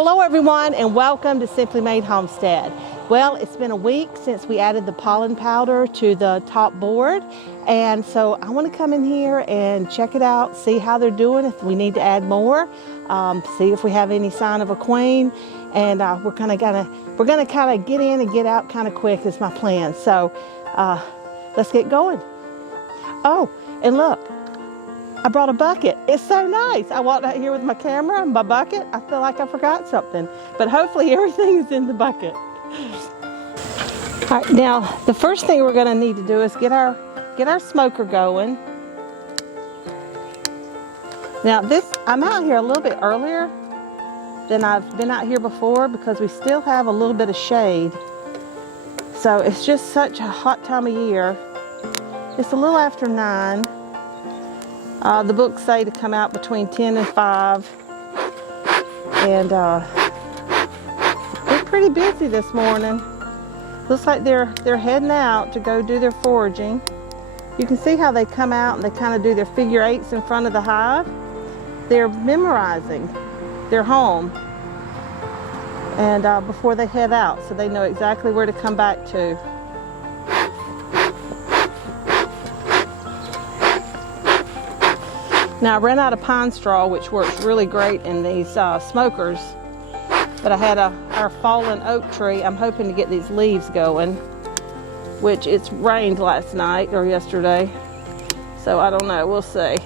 Hello everyone and welcome to Simply Made Homestead. Well, it's been a week since we added the pollen powder to the top board, and so I want to come in here and check it out, see how they're doing, if we need to add more, see if we have any sign of a queen, and we're gonna kind of get in and get out kind of quick is my plan. So let's get going. Oh, and look, I brought a bucket. It's so nice. I walked out here with my camera and my bucket. I feel like I forgot something, but hopefully everything's in the bucket. All right, now the first thing we're going to need to do is get our smoker going. Now I'm out here a little bit earlier than I've been out here before because we still have a little bit of shade. So it's just such a hot time of year. It's a little after 9. The books say to come out between 10 and 5. And they're pretty busy this morning. Looks like they're heading out to go do their foraging. You can see how they come out and they kind of do their figure 8s in front of the hive. They're memorizing their home and before they head out, so they know exactly where to come back to. Now I ran out of pine straw, which works really great in these smokers, but I had our fallen oak tree. I'm hoping to get these leaves going, which it's rained last night or yesterday, so I don't know, we'll see.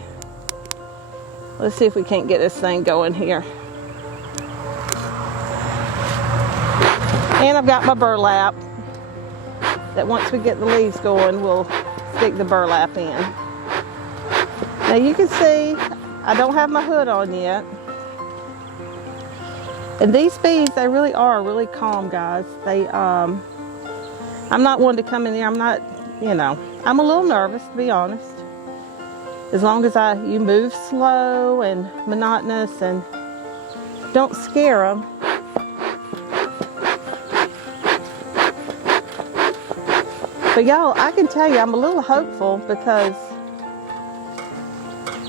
Let's see if we can't get this thing going here. And I've got my burlap that once we get the leaves going, we'll stick the burlap in. Now you can see I don't have my hood on yet. And these bees, they really are really calm, guys. They, I'm not one to come in there. I'm not, I'm a little nervous, to be honest. As long as you move slow and monotonous and don't scare them. But y'all, I can tell you I'm a little hopeful because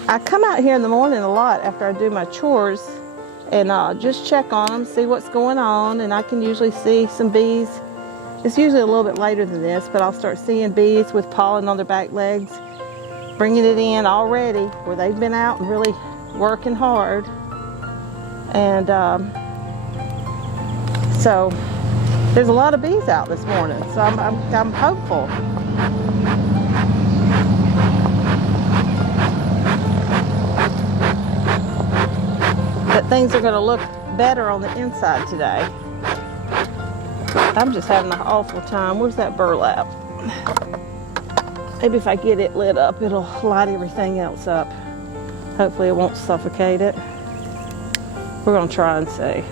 I come out here in the morning a lot after I do my chores and just check on them, see what's going on, and I can usually see some bees. It's usually a little bit later than this, but I'll start seeing bees with pollen on their back legs, bringing it in already where they've been out and really working hard. And so there's a lot of bees out this morning, so I'm hopeful. That things are going to look better on the inside today. I'm just having an awful time. Where's that burlap? Maybe if I get it lit up, it'll light everything else up. Hopefully it won't suffocate it. We're going to try and see.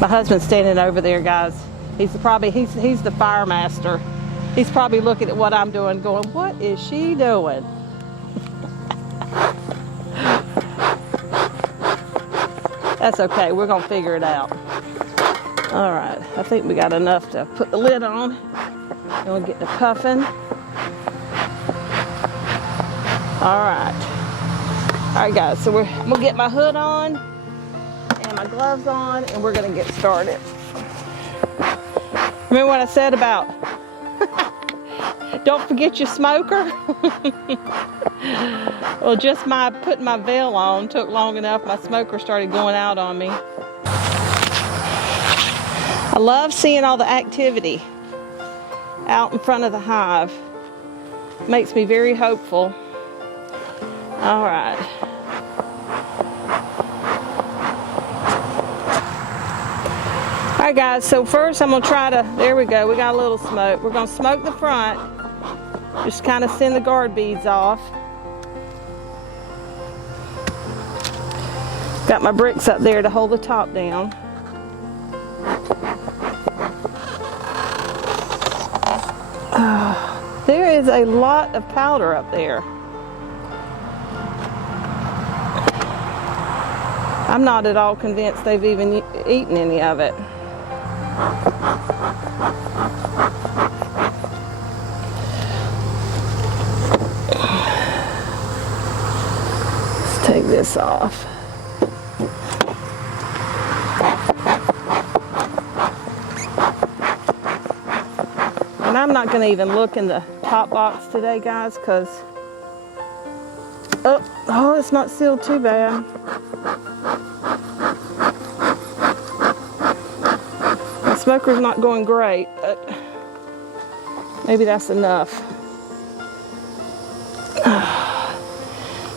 My husband's standing over there, guys. He's the fire master. He's probably looking at what I'm doing going, what is she doing? That's okay, we're gonna figure it out. All right, I think we got enough to put the lid on and we'll get to puffing. All right guys, so I'm gonna get my hood on and my gloves on and we're gonna get started. Remember what I said about don't forget your smoker? Well, just putting my veil on took long enough. My smoker started going out on me. I love seeing all the activity out in front of the hive. Makes me very hopeful. All right. All right, guys, so first I'm gonna there we go, we got a little smoke. We're gonna smoke the front. Just kind of send the guard beads off. Got my bricks up there to hold the top down. There is a lot of powder up there. I'm not at all convinced they've even eaten any of it. Let's take this off. not going to even look in the top box today, guys, because oh, it's not sealed too bad. My smoker's not going great, but maybe that's enough.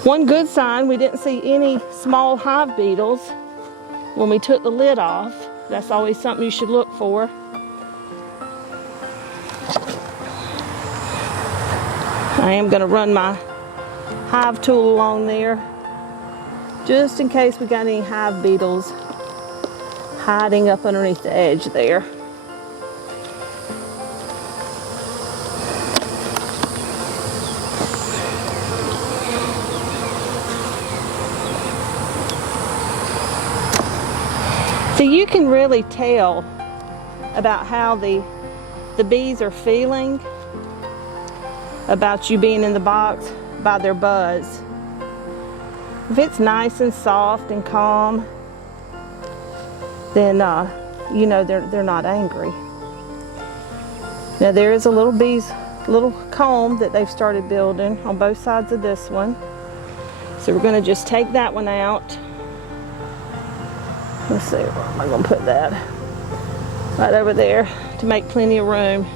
One good sign, we didn't see any small hive beetles when we took the lid off. That's always something you should look for. I am going to run my hive tool along there just in case we got any hive beetles hiding up underneath the edge there. So you can really tell about how the bees are feeling about you being in the box by their buzz. If it's nice and soft and calm, then you know they're not angry. Now there is a little comb that they've started building on both sides of this one. So we're going to just take that one out. Let's see, where am I going to put that? Right over there to make plenty of room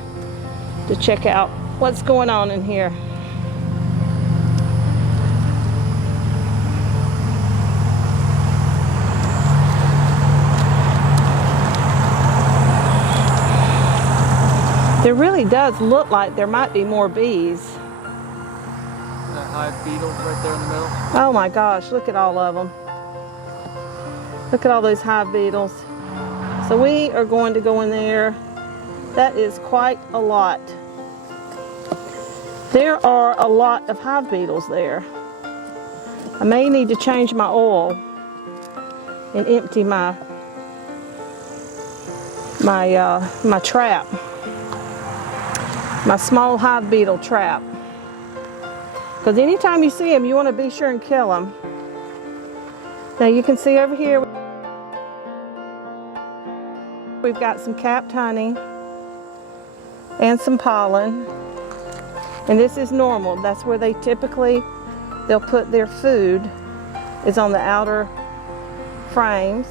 to check out what's going on in here. There really does look like there might be more bees. That hive beetles right there in the middle. Oh my gosh, look at all of them. Look at all those hive beetles. So we are going to go in there. That is quite a lot. There are a lot of hive beetles there. I may need to change my oil and empty my trap. My small hive beetle trap. Because anytime you see them, you want to be sure and kill them. Now you can see over here, we've got some capped honey and some pollen. And this is normal. That's where they'll put their food, is on the outer frames.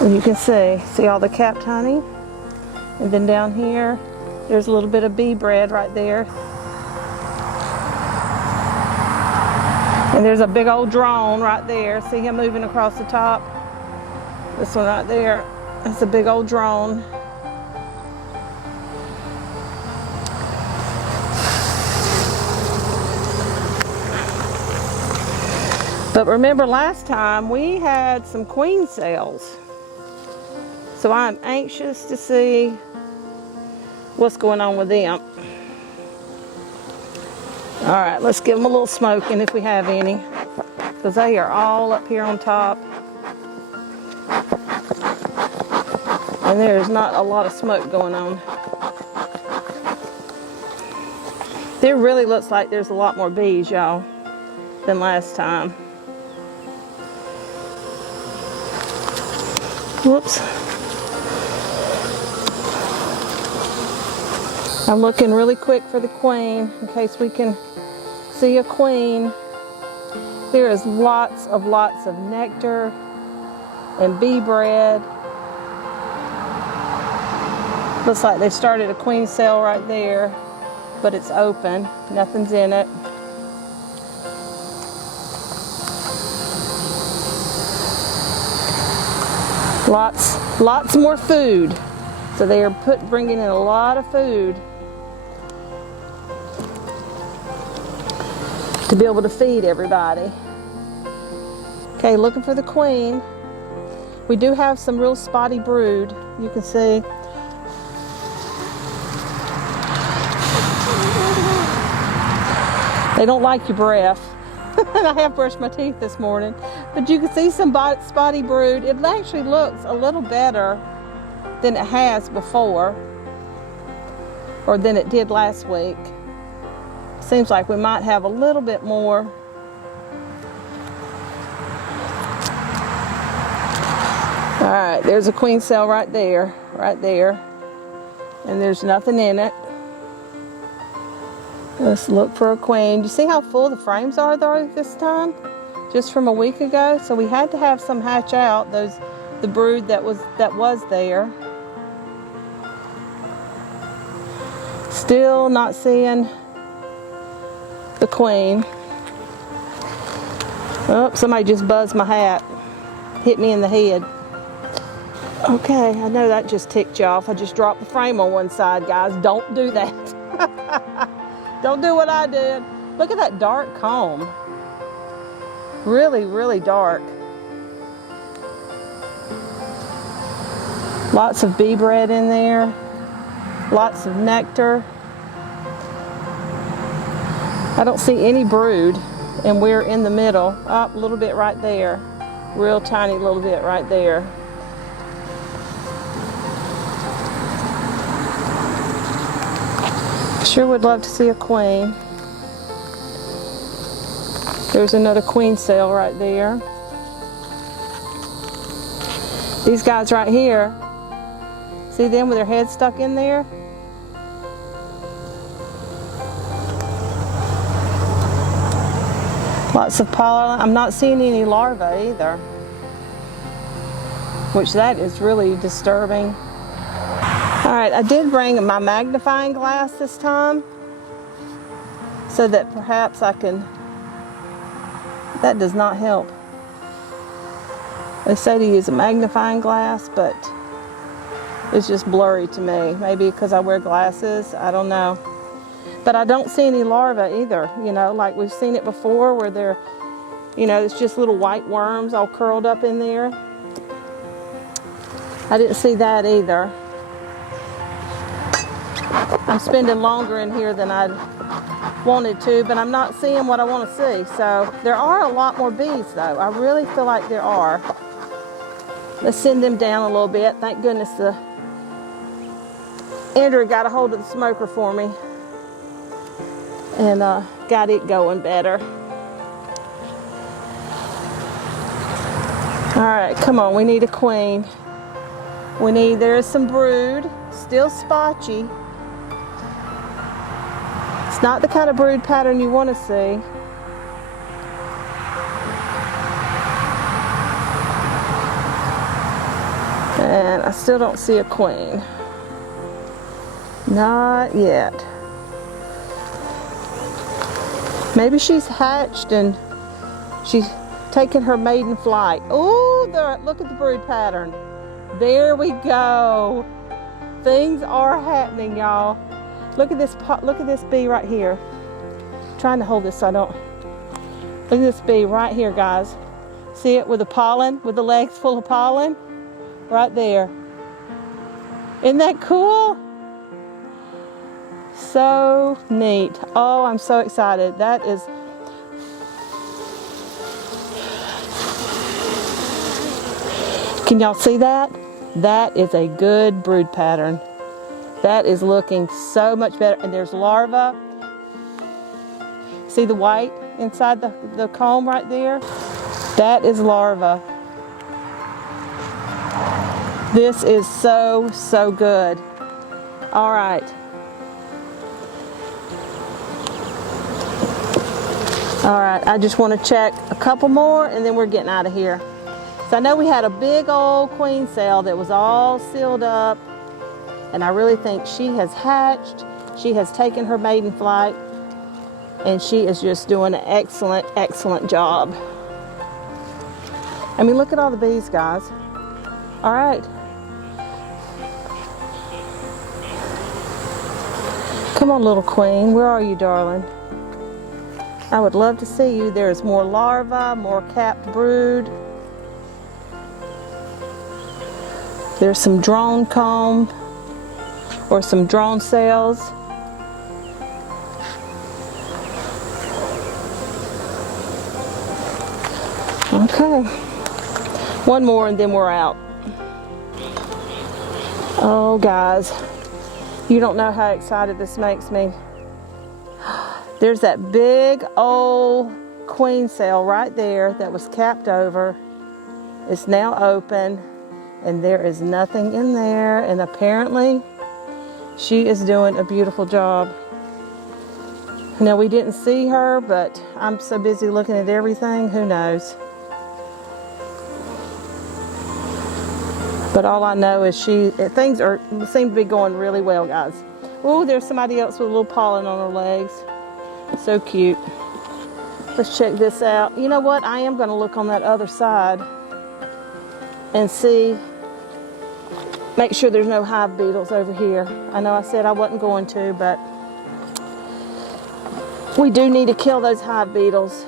And you can see all the capped honey. And then down here, there's a little bit of bee bread right there. And there's a big old drone right there. See him moving across the top? This one right there. That's a big old drone. But remember last time we had some queen cells. So I'm anxious to see what's going on with them. All right, let's give them a little smoking if we have any, because they are all up here on top. And there's not a lot of smoke going on. There really looks like there's a lot more bees, y'all, than last time. Whoops. I'm looking really quick for the queen in case we can see a queen. There is lots of nectar and bee bread. Looks like they've started a queen cell right there, but it's open. Nothing's in it. Lots more food. So they are bringing in a lot of food to be able to feed everybody. Okay, looking for the queen. We do have some real spotty brood. You can see. They don't like your breath. And I have brushed my teeth this morning. But you can see some spotty brood. It actually looks a little better than it has before, or than it did last week. Seems like we might have a little bit more. All right, there's a queen cell right there. right there. And there's nothing in it. Let's look for a queen. Do you see how full the frames are though this time? Just from a week ago. So we had to have some hatch out, the brood that was there. Still not seeing the queen. Oh, somebody just buzzed my hat. Hit me in the head. Okay, I know that just ticked you off. I just dropped the frame on one side, guys. Don't do that. Don't do what I did. Look at that dark comb. Really, really dark. Lots of bee bread in there. Lots of nectar. I don't see any brood, and we're in the middle. Up a little bit right there. Real tiny little bit right there. Sure would love to see a queen. There's another queen cell right there. These guys right here, see them with their heads stuck in there? Lots of pollen. I'm not seeing any larvae either, which that is really disturbing. All right, I did bring my magnifying glass this time so that perhaps I can, that does not help. They say to use a magnifying glass, but it's just blurry to me. Maybe because I wear glasses, I don't know. But I don't see any larvae either, you know, like we've seen it before where they're, you know, it's just little white worms all curled up in there. I didn't see that either. I'm spending longer in here than I wanted to, but I'm not seeing what I want to see. So there are a lot more bees though. I really feel like there are. Let's send them down a little bit. Thank goodness Andrew got a hold of the smoker for me and got it going better. All right, come on, we need a queen. There's some brood, still spotchy. It's not the kind of brood pattern you want to see. And I still don't see a queen. Not yet. Maybe she's hatched and she's taken her maiden flight. Oh, look at the brood pattern. There we go. Things are happening, y'all. Look at this bee right here. I'm trying to hold this so I don't. Look at this bee right here, guys. See it with the pollen, with the legs full of pollen? Right there. Isn't that cool? So neat. Oh, I'm so excited. That is. Can y'all see that? That is a good brood pattern. That is looking so much better. And there's larvae. See the white inside the comb right there? That is larvae. This is so, so good. All right. All right, I just want to check a couple more and then we're getting out of here. So I know we had a big old queen cell that was all sealed up, and I really think she has hatched. She has taken her maiden flight, and she is just doing an excellent, excellent job. I mean, look at all the bees, guys. All right. Come on, little queen. Where are you, darling? I would love to see you. There's more larvae, more capped brood. There's some drone comb or some drone cells. Okay. One more and then we're out. Oh, guys. You don't know how excited this makes me. There's that big old queen cell right there that was capped over. It's now open. and there is nothing in there, and apparently she is doing a beautiful job. Now, we didn't see her, but I'm so busy looking at everything, who knows. But all I know is things seem to be going really well, guys. Oh, there's somebody else with a little pollen on her legs. So cute. Let's check this out. You know what? I am going to look on that other side and see, make sure there's no hive beetles over here. I know I said I wasn't going to, but we do need to kill those hive beetles.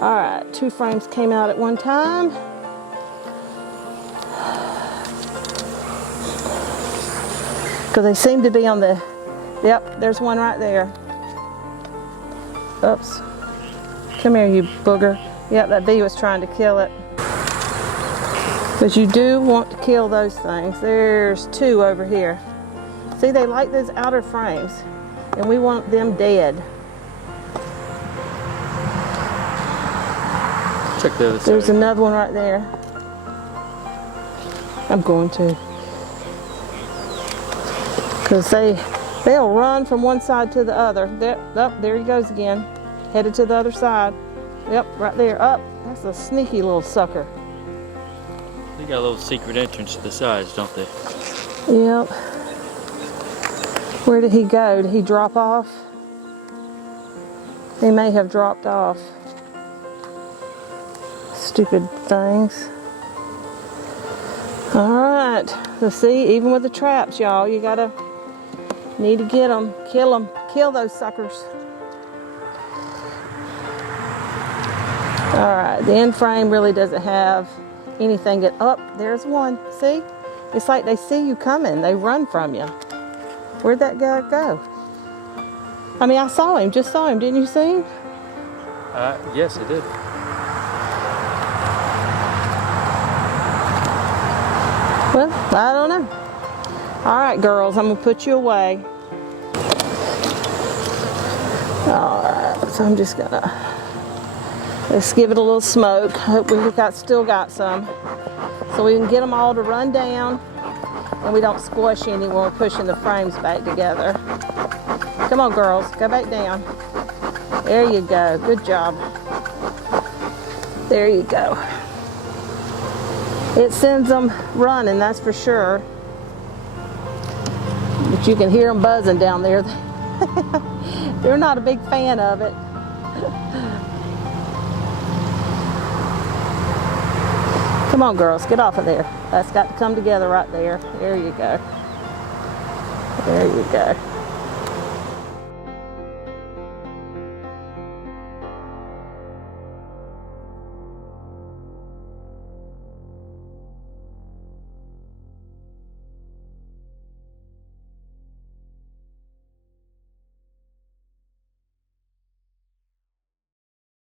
All right, 2 frames came out at one time. Because they seem to be on the, yep, there's one right there. Oops. Come here, you booger. Yep, that bee was trying to kill it. But you do want to kill those things. There's 2 over here. See, they like those outer frames, and we want them dead. Check the other side. There's another one right there. I'm going to. Because they'll run from one side to the other. There he goes again. Headed to the other side. Yep, right there. Up. That's a sneaky little sucker. They got a little secret entrance to the sides, don't they? Yep. Where did he go? Did he drop off? They may have dropped off. Stupid things. Alright. So see, even with the traps, y'all, you need to get them. Kill them. Kill those suckers. Alright, the end frame really doesn't have anything there's one. See? It's like they see you coming. They run from you. Where'd that guy go? I mean, I saw him. Just saw him. Didn't you see him? Yes, I did. Well, I don't know. Alright, girls, I'm going to put you away. Alright, so I'm just going to... Let's give it a little smoke. Hope we still got some. So we can get them all to run down and we don't squash any when we're pushing the frames back together. Come on, girls, go back down. There you go. Good job. There you go. It sends them running, that's for sure. But you can hear them buzzing down there. They're not a big fan of it. Come on, girls, get off of there. That's got to come together right there. There you go. There you go.